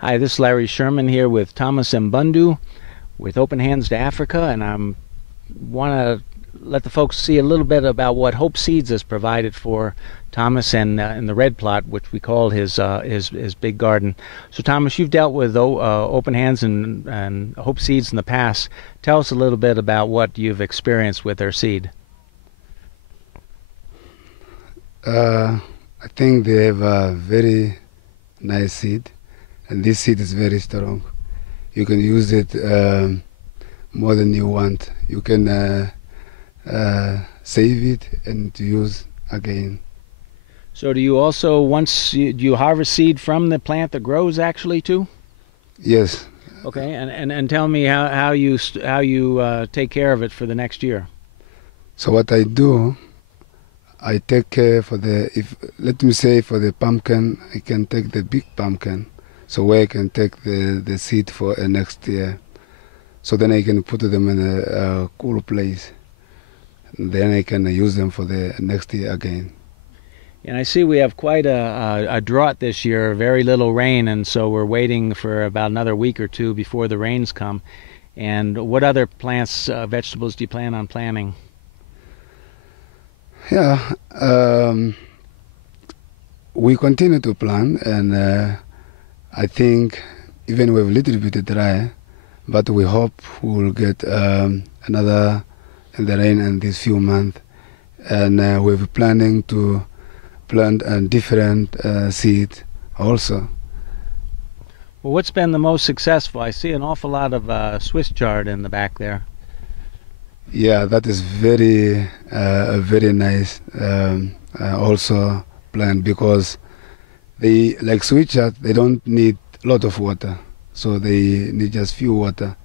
Hi, this is Larry Sherman here with Thomas Mbundu with Open Hands to Africa, and I want to let the folks see a little bit about what Hope Seeds has provided for Thomas and in the red plot, which we call his big garden. So, Thomas, you've dealt with Open Hands and Hope Seeds in the past. Tell us a little bit about what you've experienced with their seed. I think they have a very nice seed, and this seed is very strong. You can use it more than you want. You can save it and to use again. So do you also, do you harvest seed from the plant that grows actually too? Yes. Okay, and tell me how you take care of it for the next year. So what I do, I take care for let me say for the pumpkin, I can take the big pumpkin, so where I can take the seed for next year. So then I can put them in a cool place. And then I can use them for the next year again. And I see we have quite a drought this year, very little rain, and so we're waiting for about another week or two before the rains come. And what other plants, vegetables do you plan on planting? Yeah, we continue to plant, and I think even we're a little bit dry, but we hope we will get another in the rain in these few months. And we're planning to plant a different seed also. Well, what's been the most successful? I see an awful lot of Swiss chard in the back there. Yeah, that is very nice also plant, because they, like sweet chard, they don't need a lot of water, so they need just few water.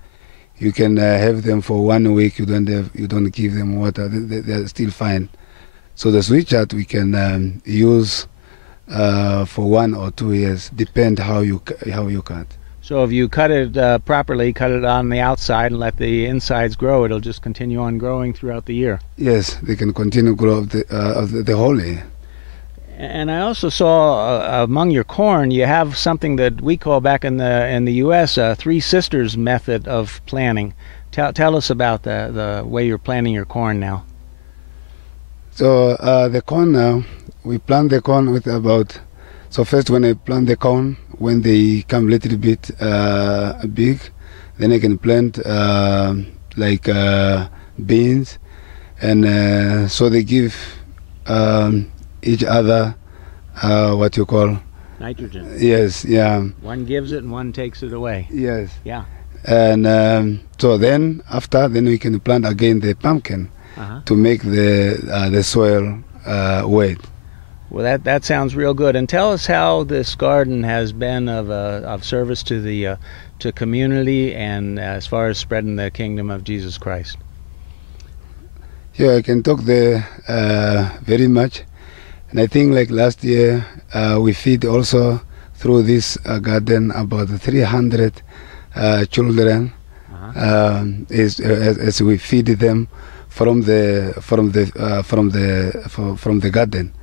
You can have them for 1 week. You don't give them water. They're still fine. So the sweet chard we can use for 1 or 2 years, depend how you cut. So if you cut it properly, cut it on the outside and let the insides grow, it'll just continue on growing throughout the year. Yes, they can continue grow the whole year. And I also saw among your corn, you have something that we call back in the U.S. Three Sisters method of planting. Tell us about the way you're planting your corn now. So the corn now, we plant the corn with about. So first, when I plant the corn, when they come a little bit big, then I can plant like beans, and so they give each other what you call nitrogen. Yes, yeah. One gives it and one takes it away. Yes. Yeah. And so then after, then we can plant again the pumpkin to make the soil wet. Well, that sounds real good. And tell us how this garden has been of service to the community and as far as spreading the kingdom of Jesus Christ. Yeah, I can talk there very much. And I think like last year we feed also through this garden about 300 children as we feed them from the garden.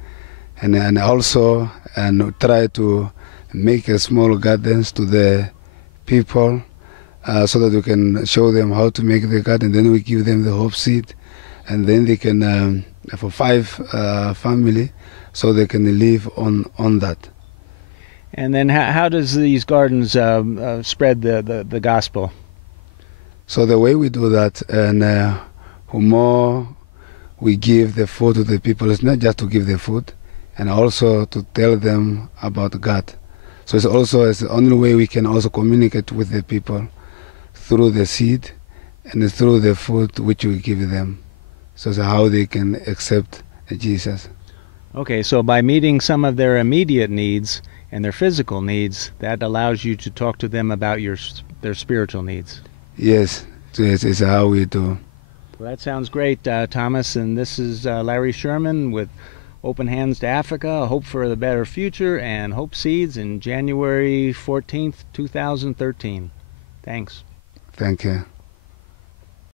And also try to make a small gardens to the people so that we can show them how to make the garden. Then we give them the hope seed, and then they can for 5 family, so they can live on that. And then how does these gardens spread the gospel? So the way we do that, and who more we give the food to the people, it's not just to give the food, and also to tell them about God. So it's the only way we can also communicate with the people, through the seed and through the food which we give them. So it's how they can accept Jesus. Okay, so by meeting some of their immediate needs and their physical needs, that allows you to talk to them about their spiritual needs. Yes, it's how we do. Well, that sounds great, Thomas. And this is Larry Sherman with Open Hands to Africa, Hope for the Better Future, and Hope Seeds in January 14th, 2013. Thanks. Thank you.